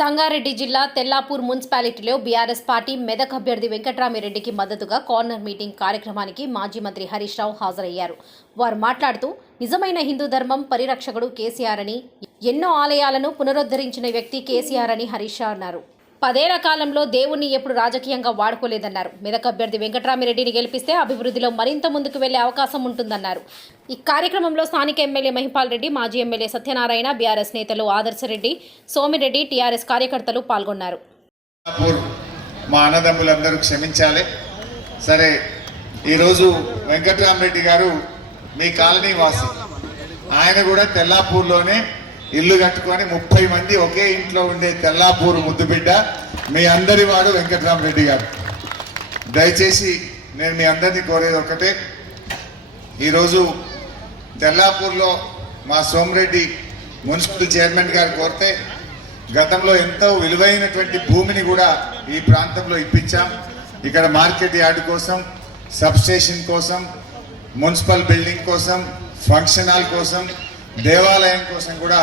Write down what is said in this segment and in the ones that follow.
సంగారెడ్డి జిల్లా తెల్లాపూర్ మున్సిపాలిటీలో BRS party Medak అభ్యర్థి వెంకట్రామిరెడ్డికి మద్దతుగా కార్నర్ మీటింగ్ కార్యక్రమానికి మాజీ మంత్రి హరీష్ రావు హాజరయ్యారు. వారు మాట్లాడుతూ నిజమైన హిందూ ధర్మం పరిరక్షకుడు కేసీఆర్ అని ఎన్నో ఆలయాలను పునరుద్ధరించిన వ్యక్తి కేసీఆర్ అని హరీష్ రావు అన్నారు. పదేళ్ళ కాలంలో దేవుణ్ణి ఎప్పుడు రాజకీయంగా వాడుకోలేదన్నారు. మెదక్ అభ్యర్థి వెంకటరామిరెడ్డిని గెలిపిస్తే అభివృద్ధిలో మరింత ముందుకు వెళ్ళే అవకాశం ఉంటుందన్నారు. ఈ కార్యక్రమంలో స్థానిక ఎమ్మెల్యే మహిపాల్ రెడ్డి మాజీ ఎమ్మెల్యే సత్యనారాయణ బీఆర్ఎస్ నేతలు ఆదర్శరెడ్డి సోమిరెడ్డి టీఆర్ఎస్ కార్యకర్తలు పాల్గొన్నారు. మా అన్నదమ్ములందరూ క్షమించాలి. సరే ఈరోజు వెంకటరామరెడ్డి గారు మీ కాలనీ వాసి. ఆయన కూడా తెల్లాపూర్లోనే ఇల్లు కట్టుకొని ముప్పై మంది ఒకే ఇంట్లో ఉండే తెల్లాపూర్ ముద్దుబిడ్డ మీ అందరి వాడు వెంకటరామరెడ్డి గారు. దయచేసి నేను మీ అందరినీ కోరేది ఒకటే ఈరోజు తెల్లాపూర్లో మా సోమరెడ్డి మున్సిపల్ చైర్మన్ గారు కోరితే గతంలో ఎంతో విలువైనటువంటి భూమిని కూడా ఈ ప్రాంతంలో ఇప్పించాం. ఇక్కడ మార్కెట్ యార్డ్ కోసం సబ్ స్టేషన్ కోసం మున్సిపల్ బిల్డింగ్ కోసం ఫంక్షన్ హాల్ కోసం దేవాలయం కోసం కూడా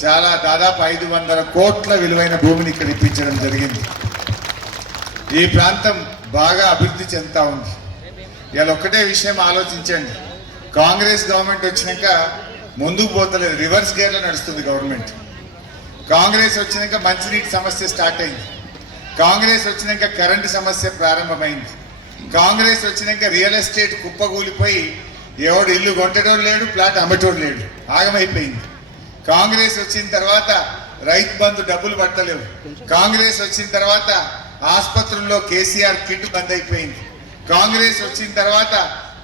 చాలా దాదాపు ఐదు వందల కోట్ల విలువైన భూమిని ఇక్కడ ఇప్పించడం జరిగింది. ఈ ప్రాంతం బాగా అభివృద్ధి చెందుతూ ఉంది. ఇవాళ ఒక్కటే విషయం ఆలోచించండి. కాంగ్రెస్ గవర్నమెంట్ వచ్చినాక ముందుకు పోతలేదు రివర్స్ గేర్లో నడుస్తుంది గవర్నమెంట్. కాంగ్రెస్ వచ్చినాక మంచినీటి సమస్య స్టార్ట్ అయింది. కాంగ్రెస్ వచ్చినాక కరెంటు సమస్య ప్రారంభమైంది. కాంగ్రెస్ వచ్చినాక రియల్ ఎస్టేట్ కుప్పగూలిపోయి ఎవడు ఇల్లు కొట్టడం లేడు ప్లాట్ అమ్మటోడు లేడు. ఆగమైపోయింది. కాంగ్రెస్ వచ్చిన తర్వాత రైతు బంధు డబ్బులు పట్టలేవు. కాంగ్రెస్ వచ్చిన తర్వాత ఆసుపత్రుల్లో కేసీఆర్ కిట్ బంద్ అయిపోయింది. కాంగ్రెస్ వచ్చిన తర్వాత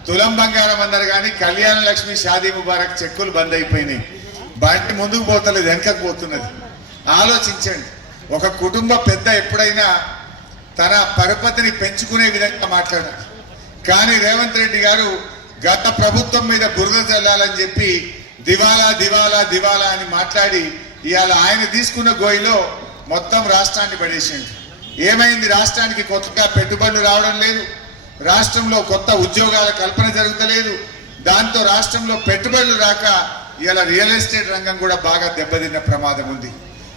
తులం బంగారం అన్నారు కానీ కళ్యాణ లక్ష్మి షాదీ ముబారక్ చెక్కులు బంద్ అయిపోయినాయి. బయట ముందుకు పోతలేదు వెనకకు పోతున్నది. ఆలోచించండి. ఒక కుటుంబ పెద్ద ఎప్పుడైనా తన పరపతిని పెంచుకునే విధంగా మాట్లాడారు కానీ రేవంత్ రెడ్డి గారు గత ప్రభుత్వం మీద బురద చల్లాలని చెప్పి దివాలా దివాలా దివాలా అని మాట్లాడి ఇవాళ ఆయన తీసుకున్న గోయిలో మొత్తం రాష్ట్రాన్ని పడేసిండు. ఏమైంది? రాష్ట్రానికి కొత్తగా పెట్టుబడులు రావడం లేదు. రాష్ట్రంలో కొత్త ఉద్యోగాల కల్పన జరుగుతలేదు. దాంతో రాష్ట్రంలో పెట్టుబడులు రాక ఇవాళ రియల్ ఎస్టేట్ రంగం కూడా బాగా దెబ్బతిన్న ప్రమాదం ఉంది.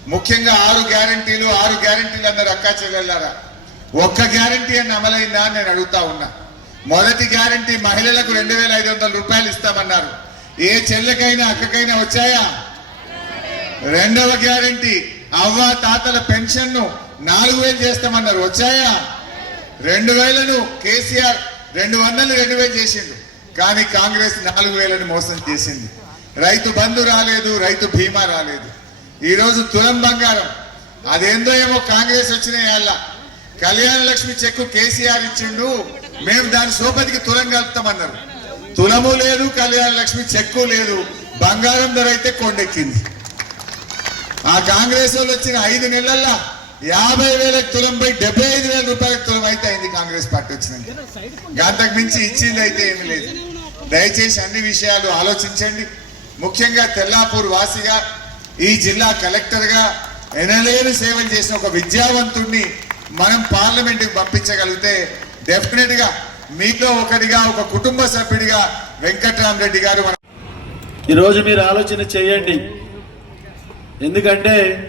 ముఖ్యంగా ఆరు గ్యారంటీలు ఆరు గ్యారంటీలు అందరు అక్కా చెల్లెళ్ళారా? ఒక్క గ్యారంటీ అని అమలైందా అని నేను అడుగుతా ఉన్నా. మొదటి గ్యారంటీ మహిళలకు రెండు వేల ఐదు రూపాయలు ఇస్తామన్నారు. ఏ చెల్లెకైనా అక్కకైనా వచ్చాయా? రెండవ గ్యారంటీ. అవ్వ తాతల పెన్షన్ను నాలుగు వేలు చేస్తామన్నారు. వచ్చాయా? రెండు వేలను కేసీఆర్ రెండు వందలు రెండు వేలు చేసిండు. కానీ కాంగ్రెస్ నాలుగు వేలను మోసం చేసింది. రైతు బంధు రాలేదు రైతు బీమా రాలేదు. ఈ రోజు తులం బంగారం. అదేందో ఏమో కాంగ్రెస్ వచ్చిన వాళ్ళ కళ్యాణ లక్ష్మి చెక్కు కేసీఆర్ ఇచ్చిండు. మేము దాని సోపతికి తులం కలుపుతామన్నారు. తులము లేదు కళ్యాణ లక్ష్మి చెక్కు లేదు. బంగారం ధర అయితే కొండెక్కింది. ఆ కాంగ్రెస్ వాళ్ళు వచ్చిన ఐదు నెలల్లో యాభై వేలకు తులం పోయి డెబ్బై ఐదు వేల రూపాయలకు తులం అయితే అయింది కాంగ్రెస్ పార్టీ వచ్చినాక. అంతకు మించి ఇచ్చింది అయితే ఏమి లేదు. దయచేసి అన్ని విషయాలు ఆలోచించండి. ముఖ్యంగా తెల్లాపూర్ వాసిగా ఈ జిల్లా కలెక్టర్గా ఎనలేని సేవలు చేసిన ఒక విద్యావంతుణ్ణి మనం పార్లమెంట్కి పంపించగలిగితే డెఫినెట్గా మీలో ఒకటిగా ఒక కుటుంబ సభ్యుడిగా వెంకట్రామరెడ్డి గారు ఈరోజు మీరు ఆలోచన చేయండి. ఎందుకంటే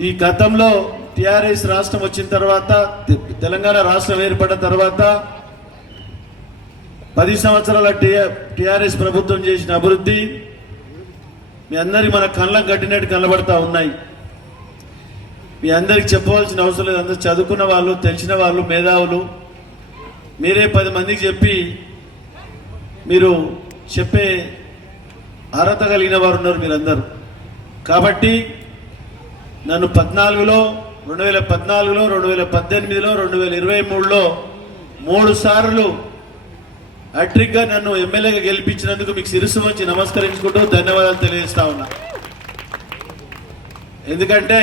ఈ గతంలో టిఆర్ఎస్ రాష్ట్రం వచ్చిన తర్వాత తె- తెలంగాణ రాష్ట్రం ఏర్పడిన తర్వాత పది సంవత్సరాల టిఆర్ఎస్ ప్రభుత్వం చేసిన అభివృద్ధి మీ అందరి మన కళ్ళకు కట్టినట్టు కనబడతా ఉన్నాయి. మీ అందరికి చెప్పవలసిన అవసరం లేదు. అందరు చదువుకున్న వాళ్ళు తెలిసిన వాళ్ళు మేధావులు మీరే పది మందికి చెప్పి మీరు చెప్పే అర్హత కలిగిన వారు ఉన్నారు మీరందరూ. కాబట్టి నన్ను పద్నాలుగులో రెండు వేల పద్నాలుగులో రెండు వేల పద్దెనిమిదిలో రెండు వేల ఇరవై మూడులో మూడు సార్లు అట్రిక్గా నన్ను ఎమ్మెల్యేగా గెలిపించినందుకు మీకు శిరస్సు వచ్చి నమస్కరించుకుంటూ ధన్యవాదాలు తెలియజేస్తా ఉన్నా. ఎందుకంటే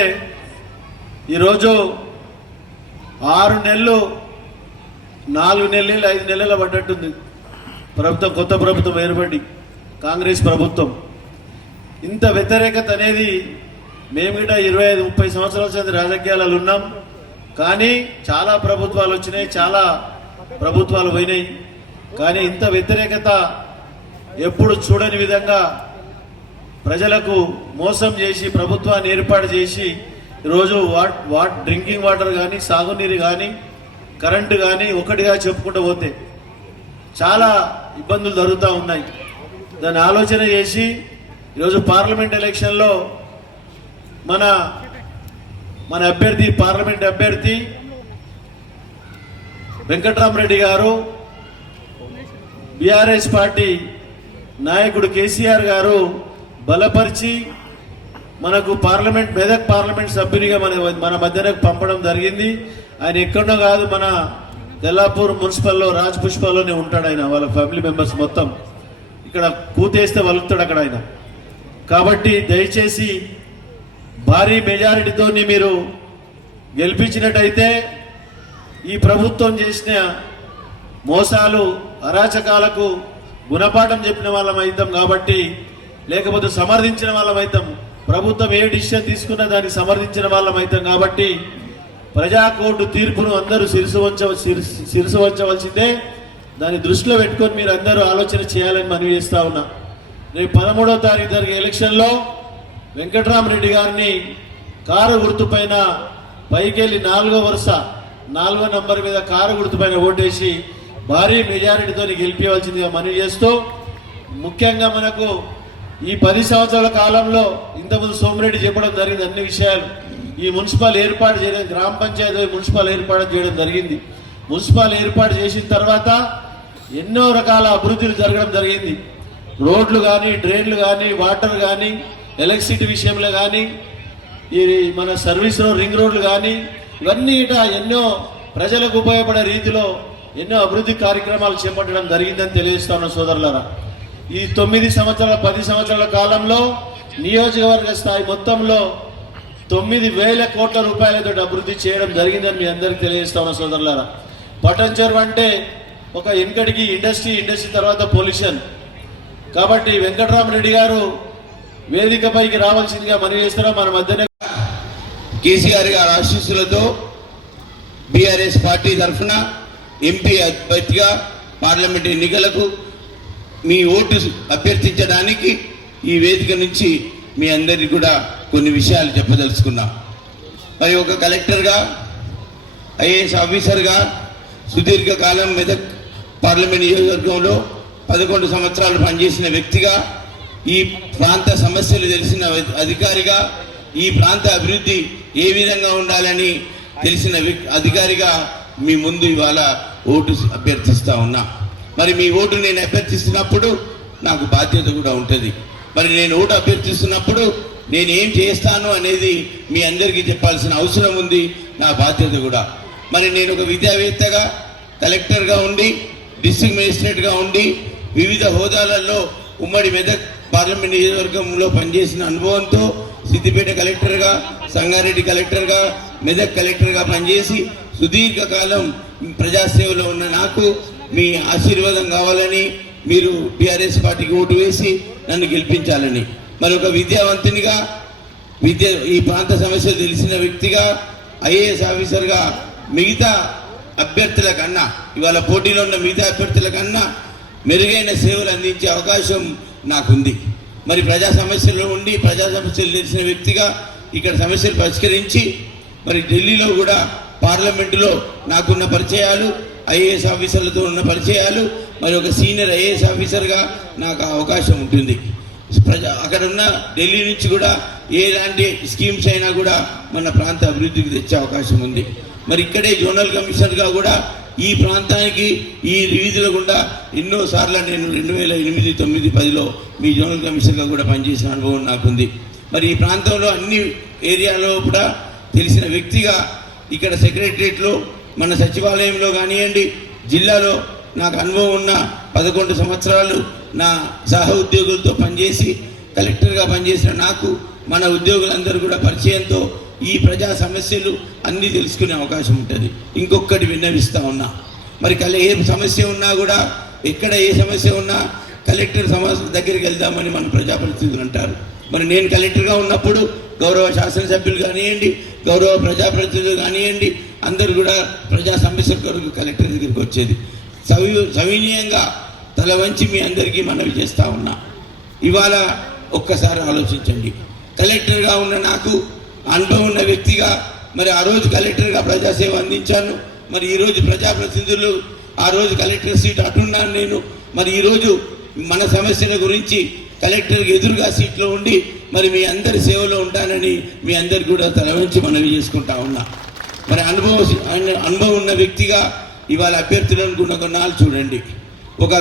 ఈరోజు ఆరు నెలలు నాలుగు నెలలు ఐదు నెలల పడ్డట్టుంది. ప్రభుత్వం కొత్త ప్రభుత్వం ఏర్పడి కాంగ్రెస్ ప్రభుత్వం. ఇంత వ్యతిరేకత అనేది మేము కూడా ఇరవై ఐదు ముప్పై సంవత్సరాల నుంచి రాజకీయాలలో ఉన్నాం. కానీ చాలా ప్రభుత్వాలు వచ్చినాయి చాలా ప్రభుత్వాలు పోయినాయి. కానీ ఇంత వ్యతిరేకత ఎప్పుడు చూడని విధంగా ప్రజలకు మోసం చేసి ప్రభుత్వాన్ని ఏర్పాటు చేసి ఈరోజు వాట్ వాట్ డ్రింకింగ్ వాటర్ కానీ సాగునీరు కానీ కరెంటు కానీ ఒకటిగా చెప్పుకుంటూ పోతే చాలా ఇబ్బందులు జరుగుతూ ఉన్నాయి. దాన్ని ఆలోచన చేసి ఈరోజు పార్లమెంట్ ఎలక్షన్లో మన మన అభ్యర్థి పార్లమెంట్ అభ్యర్థి వెంకట్రామరెడ్డి గారు బీఆర్ఎస్ పార్టీ నాయకుడు కేసీఆర్ గారు బలపరిచి మనకు పార్లమెంట్ మెదక్ పార్లమెంట్ సభ్యునిగా మన మన మధ్యనకు పంపడం జరిగింది. ఆయన ఎక్కడో కాదు మన తెల్లాపూర్ మున్సిపల్లో రాజ్ పుష్పాల్లోనే ఉంటాడు ఆయన వాళ్ళ ఫ్యామిలీ మెంబర్స్ మొత్తం. ఇక్కడ కూతేస్తే వలుకుతాడు అక్కడ ఆయన. కాబట్టి దయచేసి భారీ మెజారిటీతో మీరు గెలిపించినట్టయితే ఈ ప్రభుత్వం చేసిన మోసాలు అరాచకాలకు గుణపాఠం చెప్పిన వాళ్ళం అవుతాం కాబట్టి లేకపోతే సమర్థించిన వాళ్ళం అవుతాం. ప్రభుత్వం ఏ డిసిషన్ తీసుకున్నా దాన్ని సమర్థించిన వాళ్ళం అవుతాం కాబట్టి ప్రజాకోర్టు తీర్పును అందరూ శిరసు వంచ శిరసు- వంచవలసిందే. దాన్ని దృష్టిలో పెట్టుకొని మీరు అందరూ ఆలోచన చేయాలని మనవి చేస్తా ఉన్నా. రేపు పదమూడవ తారీఖు జరిగే ఎలక్షన్లో వెంకటరామరెడ్డి గారిని కారు గుర్తుపైన పైకెళ్ళి నాలుగో వరుస నాలుగో నంబర్ మీద కారు గుర్తుపైన ఓటేసి భారీ మెజారిటీతో గెలిపించవలసిందిగా మనవి చేస్తూ ముఖ్యంగా మనకు ఈ పది సంవత్సరాల కాలంలో ఇంతకుముందు సోమిరెడ్డి చెప్పడం జరిగింది అన్ని విషయాలు. ఈ మున్సిపల్ ఏర్పాటు చేయడం గ్రామ పంచాయతీ మున్సిపల్ ఏర్పాటు చేయడం జరిగింది. మున్సిపల్ ఏర్పాటు చేసిన తర్వాత ఎన్నో రకాల అభివృద్ధులు జరగడం జరిగింది. రోడ్లు కానీ డ్రైన్లు కానీ వాటర్ కానీ ఎలక్ట్రిసిటీ విషయంలో కానీ ఈ మన సర్వీస్ రోడ్ రింగ్ రోడ్లు కానీ ఇవన్నీ ఇట ఎన్నో ప్రజలకు ఉపయోగపడే రీతిలో ఎన్నో అభివృద్ధి కార్యక్రమాలు చేపట్టడం జరిగిందని తెలియజేస్తా ఉన్న సోదరులారా. ఈ తొమ్మిది సంవత్సరాల పది సంవత్సరాల కాలంలో నియోజకవర్గ స్థాయి మొత్తంలో తొమ్మిది వేల కోట్ల రూపాయలతో అభివృద్ధి చేయడం జరిగిందని మీ అందరికీ తెలియజేస్తా ఉన్న సోదరులారా. పటన్ చెరువు అంటే ఒక వెనకడికి ఇండస్ట్రీ ఇండస్ట్రీ తర్వాత పొల్యూషన్. కాబట్టి వెంకటరామరెడ్డి గారు వేదికపైకి రావాల్సిందిగా మనవి చేస్తున్నాం. మన మధ్యనే కేసీఆర్ గారి ఆశీస్సులతో బీఆర్ఎస్ పార్టీ తరఫున ఎంపీ అభ్యర్థిగా పార్లమెంట్ ఎన్నికలకు మీ ఓటు అభ్యర్థించడానికి ఈ వేదిక నుంచి మీ అందరికీ కూడా కొన్ని విషయాలు చెప్పదలుచుకున్నాం. మరి ఒక కలెక్టర్గా ఐఏఎస్ ఆఫీసర్గా సుదీర్ఘకాలం మెదక్ పార్లమెంట్ నియోజకవర్గంలో పదకొండు సంవత్సరాలు పనిచేసిన వ్యక్తిగా ఈ ప్రాంత సమస్యలు తెలిసిన అధికారిగా ఈ ప్రాంత అభివృద్ధి ఏ విధంగా ఉండాలని తెలిసిన వ్యక్- అధికారిగా మీ ముందు ఇవాళ ఓటు అభ్యర్థిస్తా ఉన్నా. మరి మీ ఓటు నేను అభ్యర్థిస్తున్నప్పుడు నాకు బాధ్యత కూడా ఉంటుంది. మరి నేను ఓటు అభ్యర్థిస్తున్నప్పుడు నేను ఏం చేస్తాను అనేది మీ అందరికీ చెప్పాల్సిన అవసరం ఉంది నా బాధ్యత కూడా. మరి నేను ఒక విద్యావేత్తగా కలెక్టర్గా ఉండి డిస్ట్రిక్ట్ మేజిస్ట్రేట్గా ఉండి వివిధ హోదాలలో ఉమ్మడి మెదక్ పార్లమెంట్ నియోజకవర్గంలో పనిచేసిన అనుభవంతో సిద్దిపేట కలెక్టర్గా సంగారెడ్డి కలెక్టర్గా మెదక్ కలెక్టర్గా పనిచేసి సుదీర్ఘకాలం ప్రజాసేవలో ఉన్న నాకు మీ ఆశీర్వాదం కావాలని మీరు టీఆర్ఎస్ పార్టీకి ఓటు వేసి నన్ను గెలిపించాలని. మరి ఒక విద్యావంతునిగా విద్య ఈ ప్రాంత సమస్యలు తెలిసిన వ్యక్తిగా ఐఏఎస్ ఆఫీసర్గా మిగతా అభ్యర్థుల కన్నా ఇవాళ పోటీలో ఉన్న మిగతా అభ్యర్థుల కన్నా మెరుగైన సేవలు అందించే అవకాశం నాకుంది. మరి ప్రజా సమస్యల్లో ఉండి ప్రజా సమస్యలు తెలిసిన వ్యక్తిగా ఇక్కడ సమస్యలు పరిష్కరించి మరి ఢిల్లీలో కూడా పార్లమెంటులో నాకున్న పరిచయాలు ఐఏఎస్ ఆఫీసర్లతో ఉన్న పరిచయాలు మరి ఒక సీనియర్ ఐఏఎస్ ఆఫీసర్గా నాకు ఆ అవకాశం ఉంటుంది. ప్రజా అక్కడ ఉన్న ఢిల్లీ నుంచి కూడా ఎలాంటి స్కీమ్స్ అయినా కూడా మన ప్రాంత అభివృద్ధికి తెచ్చే అవకాశం ఉంది. మరి ఇక్కడే జోనల్ కమిషనర్గా కూడా ఈ ప్రాంతానికి ఈ వీధిలో గుండా ఎన్నో సార్లు నేను రెండు వేల ఎనిమిది తొమ్మిది పదిలో మీ జోనల్ కమిషనర్గా కూడా పనిచేసిన అనుభవం నాకుంది. మరి ఈ ప్రాంతంలో అన్ని ఏరియాలో కూడా తెలిసిన వ్యక్తిగా ఇక్కడ సెక్రటరియట్లో మన సచివాలయంలో కానివ్వండి జిల్లాలో నాకు అనుభవం ఉన్న పదకొండు సంవత్సరాలు నా సహ ఉద్యోగులతో పనిచేసి కలెక్టర్గా పనిచేసిన నాకు మన ఉద్యోగులందరూ కూడా పరిచయంతో ఈ ప్రజా సమస్యలు అన్నీ తెలుసుకునే అవకాశం ఉంటుంది. ఇంకొకటి విన్నవిస్తూ ఉన్నా. మరి కల ఏ సమస్య ఉన్నా కూడా ఎక్కడ ఏ సమస్య ఉన్నా కలెక్టర్ సమస్య దగ్గరికి వెళ్దామని మన ప్రజాప్రతినిధులు అంటారు. మరి నేను కలెక్టర్గా ఉన్నప్పుడు గౌరవ శాసనసభ్యులు కానివ్వండి గౌరవ ప్రజాప్రతినిధులు కానివ్వండి అందరు కూడా ప్రజా సమస్యల కొరకు కలెక్టర్ దగ్గరికి వచ్చేది. సవి సవినీయంగా తల వంచి మీ అందరికీ మనవి చేస్తూ ఉన్నా. ఇవాళ ఒక్కసారి ఆలోచించండి. కలెక్టర్గా ఉన్న నాకు అనుభవం ఉన్న వ్యక్తిగా మరి ఆ రోజు కలెక్టర్గా ప్రజాసేవ అందించాను. మరి ఈరోజు ప్రజాప్రతినిధులు ఆ రోజు కలెక్టర్ సీట్ అటున్నాను నేను. మరి ఈరోజు మన సమస్యల గురించి కలెక్టర్కి ఎదురుగా సీట్లో ఉండి మరి మీ అందరి సేవలో ఉంటానని మీ అందరికి కూడా తల వంచి మనవి చేసుకుంటా ఉన్నా. మరి అనుభవం అనుభవం ఉన్న వ్యక్తిగా ఇవాళ అభ్యర్థులను గుణగణాలు చూడండి. ఒక